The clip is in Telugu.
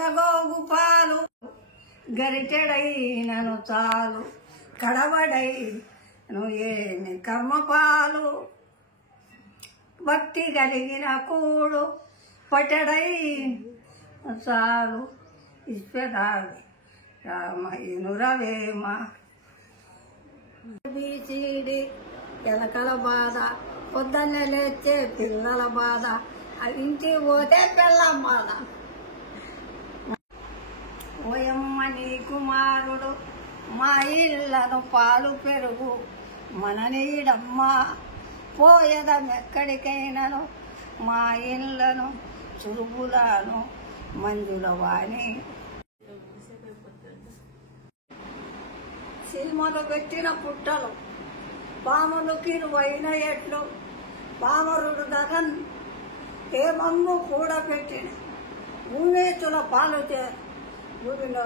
గగోగు పాలు గరిటెడైనను చాలు కడవడై ఏమి కర్మపాలు భక్తి కలిగిన కూడు పటడై చాలు ఇష్టదాడు రామయ్యనురవేమ బీసీడి ఎలకల బాధ పొద్దున్నే లేచే పిల్లల బాధ ఇంటికి పోతే పిల్లం బాధ ఓయమ్మ నీ కుమారుడు మా ఇళ్ళను పాలు పెరుగు మన నీడమ్మ పోయదమెక్కడికైనను మా ఇళ్ళను చురుకులను మంజుల వాణి సినిమాలు పెట్టిన పుట్టలు పాములు కిరువైన ఎట్లు పామరుడు దగన్ ఏ మంగు కూడా పెట్టిన భూమేతుల పాలు భూమిలో